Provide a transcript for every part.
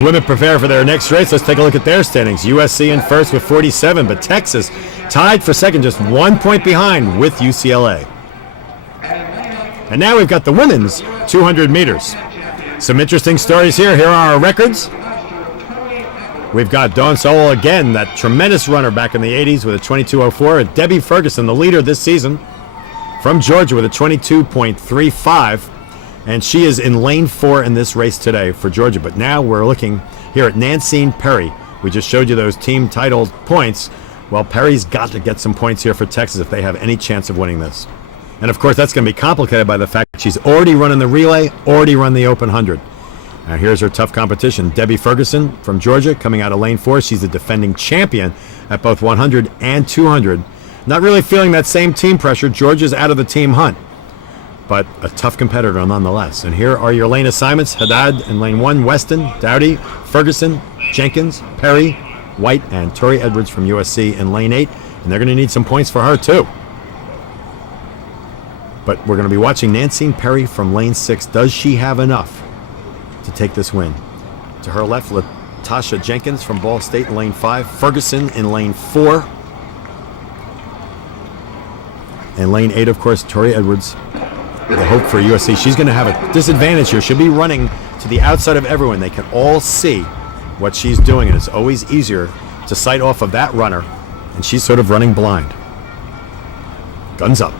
Women prepare for their next race. Let's take a look at their standings. USC in first with 47, but Texas tied for second, just 1 point behind with UCLA. And now we've got the women's 200 meters. Some interesting stories here. Here are our records. We've got Dawn Sowell again, that tremendous runner back in the 80s with a 22.04. Debbie Ferguson, the leader this season, from Georgia with a 22.35. And she is in lane 4 in this race today for Georgia. But now we're looking here at Nancine Perry. We just showed you those team titled points. Well, Perry's got to get some points here for Texas if they have any chance of winning this. And of course, that's going to be complicated by the fact that she's already running the relay, already run the open 100. Now here's her tough competition. Debbie Ferguson from Georgia coming out of lane 4. She's the defending champion at both 100 and 200. Not really feeling that same team pressure. Georgia's out of the team hunt, but a tough competitor nonetheless. And here are your lane assignments. Haddad in lane 1, Weston, Dowdy, Ferguson, Jenkins, Perry, White, and Tori Edwards from USC in lane 8. And they're going to need some points for her too. But we're going to be watching Nancine Perry from lane 6. Does she have enough to take this win? To her left, Latasha Jenkins from Ball State in lane 5. Ferguson in lane 4. And lane 8, of course, Tori Edwards. The hope for USC. She's going to have a disadvantage here. She'll be running to the outside of everyone. They can all see what she's doing, and it's always easier to sight off of that runner. And she's sort of running blind. Guns up.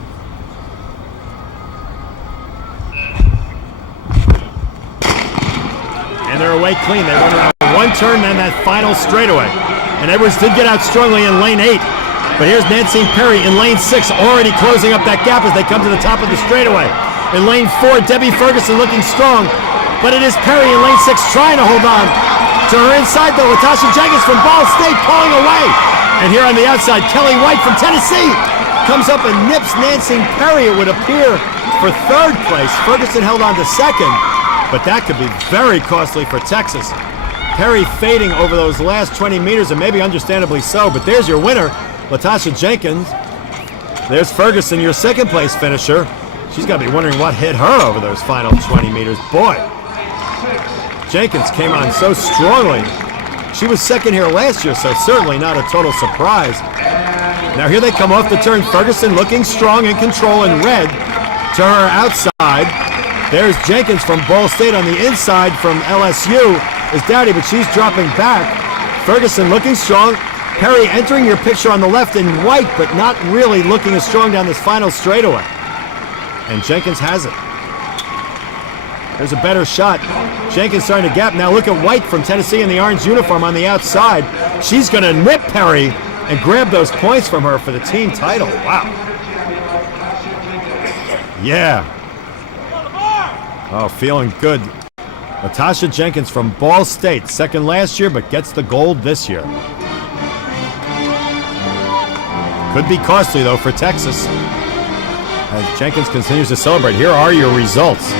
And they're away clean. They run around one turn, then that final straightaway. And Edwards did get out strongly in lane 8. But here's Nancine Perry in lane 6, already closing up that gap as they come to the top of the straightaway. In lane 4, Debbie Ferguson looking strong, but it is Perry in lane 6 trying to hold on. To her inside, though, Latasha Jenkins from Ball State pulling away. And here on the outside, Kelly White from Tennessee comes up and nips Nancine Perry, it would appear, for 3rd place. Ferguson held on to 2nd, but that could be very costly for Texas. Perry fading over those last 20 meters, and maybe understandably so, but there's your winner, Latasha Jenkins. There's Ferguson, your 2nd place finisher. She's got to be wondering what hit her over those final 20 meters. Boy, Jenkins came on so strongly. She was 2nd here last year, so certainly not a total surprise. Now here they come off the turn. Ferguson looking strong in control in red. To her outside, there's Jenkins from Ball State. On the inside from LSU is Dowdy, but she's dropping back. Ferguson looking strong. Perry entering your picture on the left in white, but not really looking as strong down this final straightaway. And Jenkins has it. There's a better shot. Jenkins starting to gap. Now look at White from Tennessee in the orange uniform on the outside. She's going to nip Perry and grab those points from her for the team title. Wow. Yeah. Oh, feeling good. Latasha Jenkins from Ball State, 2nd last year, but gets the gold this year. Could be costly, though, for Texas, as Jenkins continues to celebrate. Here are your results.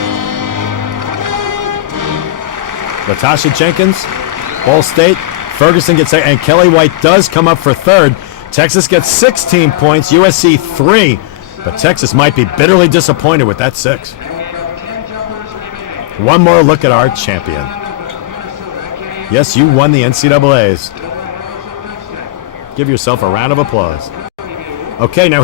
Latasha Jenkins, Ball State, Ferguson gets 2nd, and Kelly White does come up for 3rd. Texas gets 16 points, USC 3, but Texas might be bitterly disappointed with that 6. One more look at our champion. Yes, you won the NCAAs. Give yourself a round of applause. Okay, now